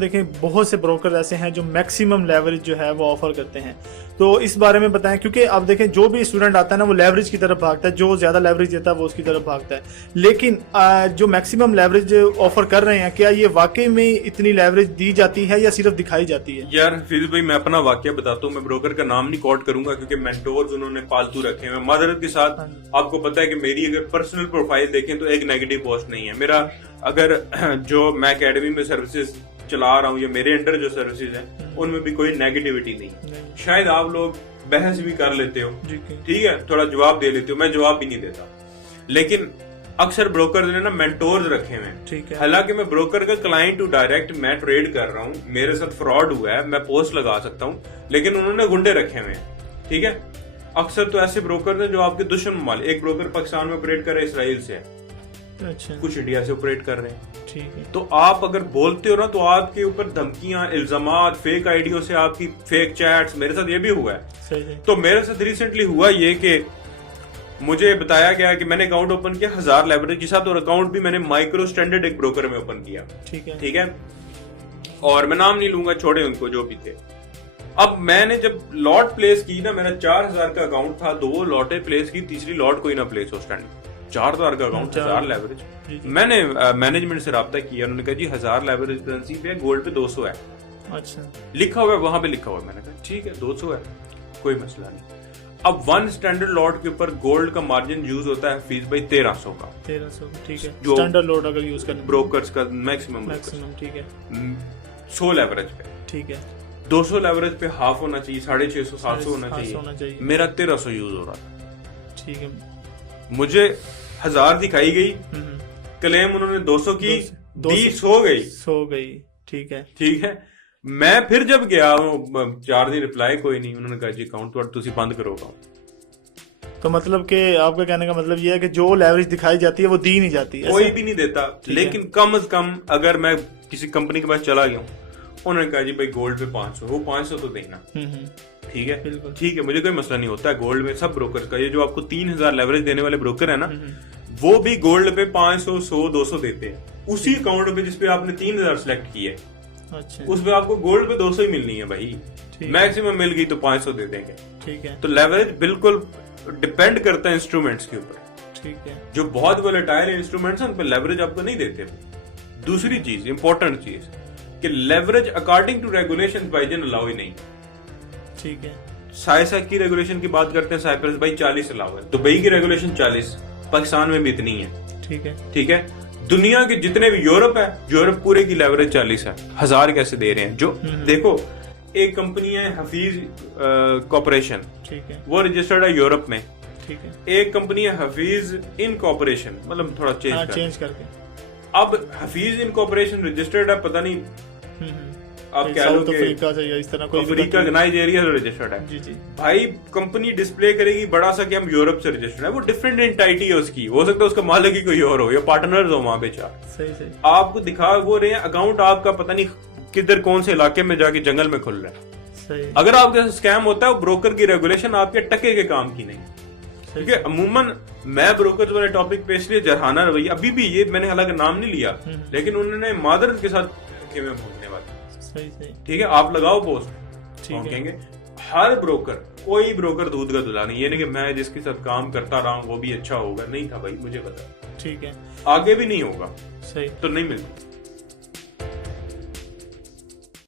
देखें बहुत से ब्रोकर ऐसे हैं जो मैक्सिमम लेवरेज जो है वो ऑफर करते हैं, तो इस बारे में बताएं। क्योंकि आप देखें जो भी स्टूडेंट आता है ना वो लेवरेज की तरफ भागता है, जो ज्यादा लेवरेज देता है वो उसकी तरफ भागता है। लेकिन जो मैक्सिमम लेवरेज ऑफर कर रहे हैं, क्या ये वाकई में इतनी लेवरेज दी जाती है या सिर्फ दिखाई जाती है? यार हफीज भाई, मैं अपना वाकया बताता हूँ। मैं ब्रोकर का नाम नहीं कोट करूंगा क्योंकि मेंटोर्स उन्होंने पालतू रखे हैं। मादरत के साथ आपको पता है कि मेरी अगर पर्सनल प्रोफाइल देखें तो एक नेगेटिव पोस्ट नहीं है मेरा। अगर जो मैं एकेडमी में सर्विसेज चला रहा हूँ या मेरे अंडर जो सर्विसेज हैं उनमें भी कोई नेगेटिविटी नहीं। शायद आप लोग बहस भी कर लेते हो, ठीक है, थोड़ा जवाब दे लेते हो, मैं जवाब भी नहीं देता। लेकिन अक्सर ब्रोकर ने ना मेंटोर्स रखे हुए हैं। हालांकि मैं ब्रोकर का क्लाइंट टू डायरेक्ट मैं ट्रेड कर रहा हूँ, मेरे साथ फ्रॉड हुआ है, मैं पोस्ट लगा सकता हूँ, लेकिन उन्होंने गुंडे रखे हुए हैं। ठीक है, अक्सर तो ऐसे ब्रोकर हैं जो आपके दुश्मन वाले। एक ब्रोकर पाकिस्तान में ऑपरेट कर रहा है, इसराइल से है, अच्छा, कुछ इंडिया से ऑपरेट कर रहे हैं। ठीक है, तो आप अगर बोलते हो ना तो आपके ऊपर धमकियां, इल्जामात, फेक आईडियो से आपकी फेक चैट्स, मेरे साथ ये भी हुआ है। सही। तो मेरे साथ रिसेंटली हुआ ये कि मुझे बताया गया कि मैंने अकाउंट ओपन किया 1000 लेवरेज के साथ, और अकाउंट भी मैंने माइक्रो स्टैंडर्ड एक ब्रोकर में ओपन किया। ठीक है, और मैं नाम नहीं लूंगा, छोड़े उनको जो भी थे। अब मैंने जब लॉट प्लेस की ना, मेरा 4000 का अकाउंट था, 2 लॉटें प्लेस की, तीसरी लॉट कोई ना प्लेस हो स्टैंड। 4000 का अकाउंट, 1000 लेवरेज। मैंने मैनेजमेंट से राब्ता किया, उन्होंने कहा जी 1000 लेवरेज करेंसी पे, गोल्ड पे 200 है। अच्छा, लिखा हुआ है वहां पे, लिखा हुआ है। मैंने कहा ठीक है 200 है, कोई मसला नहीं। अब 1 स्टैंडर्ड लॉट के ऊपर गोल्ड का मार्जिन यूज होता है फीस भाई 1300 का। 1300, ठीक है, जो स्टैंडर्ड लॉट अगर यूज करें ब्रोकर्स का मैक्सिमम, ठीक है, 100 लेवरेज पे, ठीक है, 200 लेवरेज पे हाफ होना चाहिए, 650 700 होना चाहिए। मेरा 1300 यूज हो रहा था। ठीक है, मुझे 1000 दिखाई गई, क्लेम उन्होंने 200 की, 20 हो गई। ठीक है, ठीक है। मैं फिर जब गया 4 दिन रिप्लाई कोई नहीं, उन्होंने कहा जी अकाउंट तुसी बंद करो अकाउंट। तो मतलब कि आपका कहने का मतलब ये है कि जो लेवरेज दिखाई जाती है वो दी नहीं जाती, कोई भी नहीं देता। लेकिन कम से कम अगर मैं किसी कंपनी के पास चला गया हूँ, उन्होंने कहा जी भाई गोल्ड पे 500, वो 500 तो देना। ठीक है, ठीक है, मुझे कोई मसला नहीं होता है गोल्ड में। सब ब्रोकर का, ये जो आपको 3000 लेवरेज देने वाले ब्रोकर है ना, वो भी गोल्ड पे 500 100 200 देते हैं उसी अकाउंट पे जिसपे आपने 3000 सिलेक्ट किए। अच्छा, उसमें आपको गोल्ड पे 200 ही मिलनी है भाई, मैक्सिमम मिल गई तो 500 दे देंगे। ठीक है, तो लेवरेज बिल्कुल डिपेंड करता है इंस्ट्रूमेंट्स के ऊपर। ठीक है, जो बहुत वोलेटाइल इंस्ट्रूमेंट्स हैं उन पे लेवरेज आपको नहीं देते। दूसरी चीज, इंपॉर्टेंट चीज, कि लेवरेज अकॉर्डिंग टू रेगुलेशन बाइजन अलाउ ही नहीं। ठीक है, साइसा की रेगुलेशन की बात करते हैं, साइप्रस भाई 40 अलाउ है, दुबई की रेगुलेशन 40, पाकिस्तान में भी इतनी है। ठीक है, ठीक है, दुनिया के जितने भी यूरोप है, यूरोप पूरे की लेवरेज 40 है। 1000 कैसे दे रहे हैं? जो देखो, एक कंपनी है हफीज कॉर्पोरेशन, ठीक है, वो रजिस्टर्ड है यूरोप में। ठीक है, एक कंपनी है हफीज इन कॉर्पोरेशन, मतलब थोड़ा चेंज करके। अब हफीज इन कॉर्पोरेशन रजिस्टर्ड है, पता नहीं आप क्या लो अफ्रीका से या इस तरह कोई, अफ्रीका नाइजीरिया से रजिस्टर्ड है। जी जी भाई, कंपनी डिस्प्ले करेगी बड़ा सा कि हम यूरोप से रजिस्टर्ड है, वो डिफरेंट एंटिटी है उसकी, हो सकता है उसका मालिक ही कोई और हो या पार्टनर्स हो वहां पे। सही सही, आपको दिखा वो रहे हैं अकाउंट आपका पता नहीं किधर कौन से इलाके में जाके जंगल में खुल रहा है। सही, अगर आपके स्कैम होता है, ब्रोकर की रेगुलेशन आपके टके के काम की नहीं। ठीक है, अमूमन मैं ब्रोकर वाले टॉपिक पे इसलिए जरहाना रवैया, अभी भी ये मैंने हालांकि नाम नहीं लिया, लेकिन उन्होंने मादरत के साथ रखे हुए भूखने वाले। सही सही, ठीक है, आप लगाओ पोस्ट, कहेंगे हर ब्रोकर, कोई ब्रोकर दूध का धुला नहीं। ये नहीं कि मैं जिसके साथ काम करता रहा हूँ वो भी अच्छा होगा, नहीं था भाई, मुझे पता। ठीक है, आगे भी नहीं होगा। सही, तो नहीं मिलती।